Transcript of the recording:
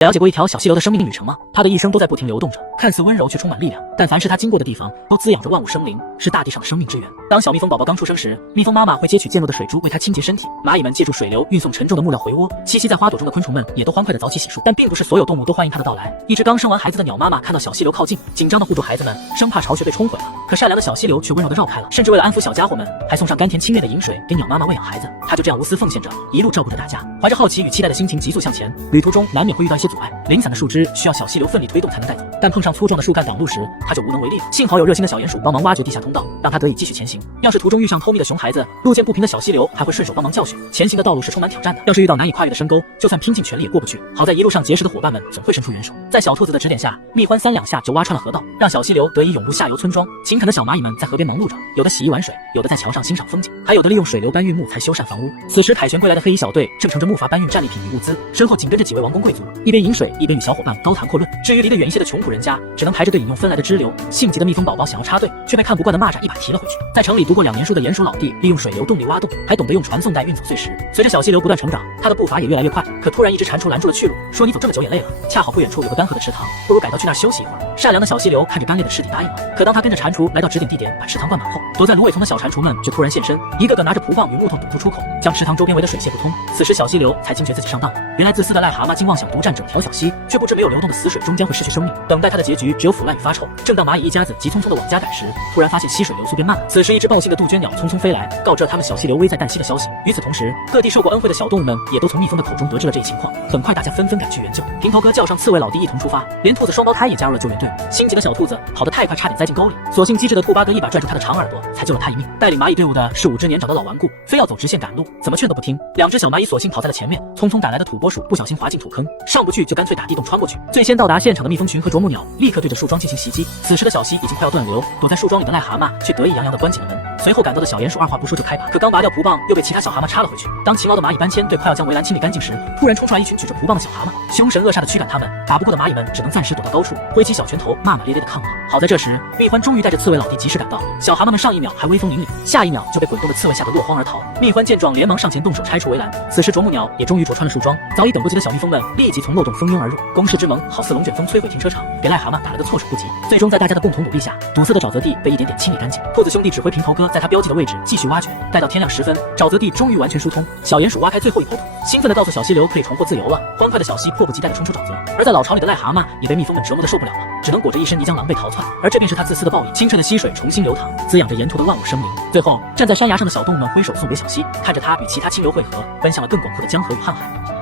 了解过一条小溪流的生命旅程吗？它的一生都在不停流动着，看似温柔却充满力量，但凡是它经过的地方，都滋养着万物生灵，是大地上的生命之源。当小蜜蜂宝宝刚出生时，蜜蜂妈妈会接取溅落的水珠为它清洁身体，蚂蚁们借助水流运送沉重的木料回窝，栖息在花朵中的昆虫们也都欢快地早起洗漱。但并不是所有动物都欢迎它的到来。一只刚生完孩子的鸟妈妈看到小溪流靠近，紧张地护住孩子们，生怕巢穴被冲毁了。可善良的小溪流却温柔地绕开了，甚至为了安抚小家伙们，还送上甘甜清冽的饮水给鸟妈妈喂养孩子。它就这样无私奉献着，一路照顾着大家。怀着好奇与期待的心情急速向前，旅途中难免会遇到一些阻碍，零散的树枝需要小溪流奋力推动才能带走，但碰上粗壮的树干挡路时，它就无能为力了。幸好有热心的小鼹鼠帮忙挖掘地下通道，让它得以继续前行。要是途中遇上偷觅的熊孩子，路见不平的小溪流还会顺手帮忙教训。前行的道路是充满挑战的，要是遇到难以跨越的深沟，就算拼尽全力也过不去。好在一路上结识的伙伴们总会伸出援手，在小兔子的指点下，蜜獾3两下就挖穿了河道，让小溪流得以永入下游村庄。勤恳的小蚂蚁们在河边忙碌着，有的洗一碗水，有的在桥上欣赏风景，还有的利用水流搬运木材修缮房屋。此时凯旋归来的黑衣小队正乘着木筏搬运战利品与物资，身后紧跟着几位王公贵族，一边饮水一边与小伙伴高谈阔论。至于离得远一些的穷苦人家，只能排着队饮用分来的支流。性急的蜜蜂宝宝想要插队，却被看不惯的蚂蚱一把提了回去。在城里读过2年书的鼹鼠老弟，利用水流动力挖洞，还懂得用传送带运走碎石。随着小溪流不断成长，他的步伐也越来越快。可突然一只蟾蜍拦住了去路，说：“你走这么久也累了，恰好不远处有个干涸的池塘，不如改道去那儿休息一会儿。”善良的小溪流看着干裂的尸体答应了。可当他跟着蟾蜍来到指点地点，把池塘灌满后，躲在芦苇丛的小蟾蜍们却突然现身，一个个拿着蒲棒与木头堵住出口，将池塘周边围得水泄不通。此时小溪流才惊觉自己上当了。原来自私的癞蛤蟆竟妄想独占整条小溪，却不知没有流动的死水终将会失去生命，等待他的结局只有腐烂与发臭。正当蚂蚁一家子急匆匆地往家赶时，突然发现溪水流速变慢了。此时一只报信的杜鹃鸟匆匆飞来，告知了他们小溪流危在旦夕的消息。与此同时，各地受过恩惠的小动物们也都从蜜蜂的口中得知了这一情况。很快大家纷纷赶去援救，平头哥叫上刺猬老弟一同出发，连兔子双胞胎也加入了救援队伍。心急的小兔子跑得太快，差点栽进沟里，所幸机智的兔八哥一把拽住他的长耳朵，才救了他一命。带领蚂蚁队伍的是5只年长的老顽固，非要走直线赶路，怎么劝都不听。2只小蚂蚁索性跑在了前面，匆匆赶来的土拨鼠不小心滑进土坑，上不去就干脆打地洞穿过去。最先到达现场的蜜蜂群和啄木鸟立刻对着树桩进行袭击。此时的小溪已经快要断流，躲在树桩里的癞蛤蟆却得意洋洋地关紧了门。随后赶到的小鼹鼠二话不说就开拔，可刚拔掉蒲棒又被其他小蛤蟆插了回去。当勤劳的蚂蚁搬迁队快要将围栏清理干净时，突然冲出来一群举着蒲棒的小蛤蟆，凶神恶煞地驱赶他们。打不过的蚂蚁们只能暂时躲到高处，挥起小拳头骂骂咧咧地抗议。好在这时蜜獾终于带着刺猬老弟及时赶到，小蛤蟆们上一秒还威风凛凛，下一秒就被滚动的刺猬吓得落荒而逃。蜜獾见状连忙上前动手拆除围栏。此时啄木鸟也终于啄穿了树桩，早已等不及的小蜜蜂们立即从漏洞蜂拥而入，攻势之猛好似龙卷风摧毁停车场，给癞蛤蟆打了个措手不及。最终在大家的共同努力下，堵塞的沼泽地被一点点清理干净。兔子兄弟指挥平头哥在他标记的位置继续挖掘，待到天亮时分，沼泽地终于完全疏通。小鼹鼠挖开最后一口土，兴奋地告诉小溪流可以重获自由了。欢快的小溪迫不及待地冲出沼泽，而在老巢里的癞蛤蟆也被蜜蜂们折磨得受不了了，只能裹着一身泥浆狼狈逃窜。而这便是他自私的报应。清澈的溪水重新流淌，滋养着沿途的万物生灵。最后站在山崖上的小动物们挥手送别小溪，看着他与其他清流汇合，奔向了更广阔的江河与瀚海。